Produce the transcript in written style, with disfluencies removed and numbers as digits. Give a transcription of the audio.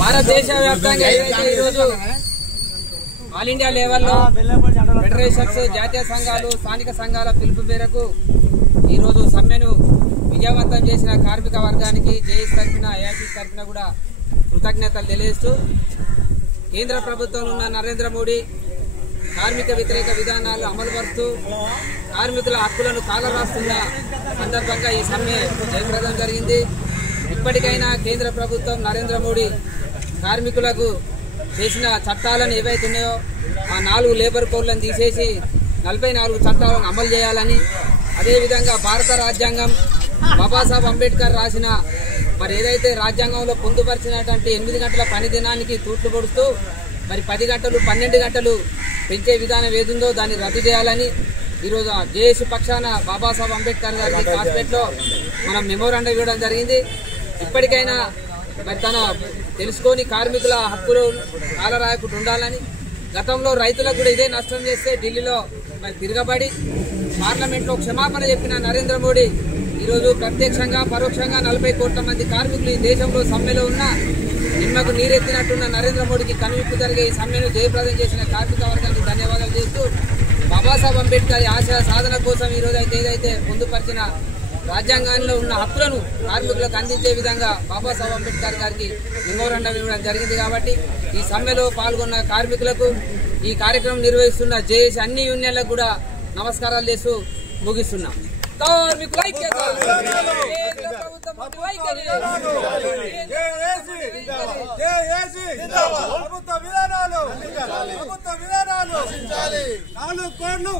భారతదేశ వ్యాప్తంగా ఈరోజు ఆల్ ఇండియా లెవెల్లో ఫెడరేషన్స్, జాతీయ సంఘాలు, స్థానిక సంఘాల పిలుపు మేరకు ఈరోజు సమ్మెను విజయవంతం చేసిన కార్మిక వర్గానికి జేఏసీ తరఫున, ఏఐసీ తరఫున కూడా కృతజ్ఞతలు తెలియజేస్తూ, కేంద్ర ప్రభుత్వంలో ఉన్న నరేంద్ర మోడీ కార్మిక వ్యతిరేక విధానాలు అమలుపరుస్తూ కార్మికుల హక్కులను కాలరాస్తున్న సందర్భంగా ఈ సమ్మె జయప్రదం జరిగింది. ఇప్పటికైనా కేంద్ర ప్రభుత్వం నరేంద్ర మోడీ కార్మికులకు చేసిన చట్టాలను ఏవైతే ఉన్నాయో ఆ 4 లేబర్ కోడ్లను తీసేసి 44 చట్టాలను అమలు చేయాలని, అదేవిధంగా భారత రాజ్యాంగం బాబాసాహెబ్ అంబేద్కర్ రాసిన మరి ఏదైతే రాజ్యాంగంలో పొందుపరిచినటువంటి 8 గంటల పని దినానికి తూట్లు పొడుస్తూ మరి 10 గంటలు 12 గంటలు పెంచే విధానం ఏదుందో దాన్ని రద్దు చేయాలని ఈరోజు జేఏసీ పక్షాన బాబాసాహెబ్ అంబేద్కర్ గారికి కార్పొరేట్లో మనం మెమోరాండం ఇవ్వడం జరిగింది. ఇప్పటికైనా మరి తన తెలుసుకొని కార్మికుల హక్కులు కాలరాయకుండా ఉండాలని, గతంలో రైతులకు కూడా ఇదే నష్టం చేస్తే ఢిల్లీలో మరి తిరగబడి పార్లమెంట్లో క్షమాపణ చెప్పిన నరేంద్ర మోడీ ఈరోజు ప్రత్యక్షంగా పరోక్షంగా 40 కోట్ల మంది కార్మికులు ఈ దేశంలో సమ్మెలో ఉన్న నిమ్మకు నీరెత్తినట్టున్న నరేంద్ర మోడీకి కనువిప్పు జరిగే ఈ సమ్మెను జయప్రదం చేసిన కార్మిక వర్గానికి ధన్యవాదాలు చేస్తూ, బాబాసాహెబ్ అంబేద్కర్ ఆశయ సాధన కోసం ఈరోజు ఏదైతే పొందుపరిచిన రాజ్యాంగంలో ఉన్న హక్కులను కార్మికులకు అందించే విధంగా బాబాసాహెబ్ అంబేద్కర్ గారికి మెమోరాండం ఇవ్వడం జరిగింది. కాబట్టి ఈ సమ్మెలో పాల్గొన్న కార్మికులకు, ఈ కార్యక్రమం నిర్వహిస్తున్న జేఏసీ అన్ని యూనియన్లకు కూడా నమస్కారాలు చేస్తూ ముగిస్తున్నాం. కార్మికుల ఐక్యత, కేంద్ర ప్రభుత్వం ప్రభుత్వ విధానాలు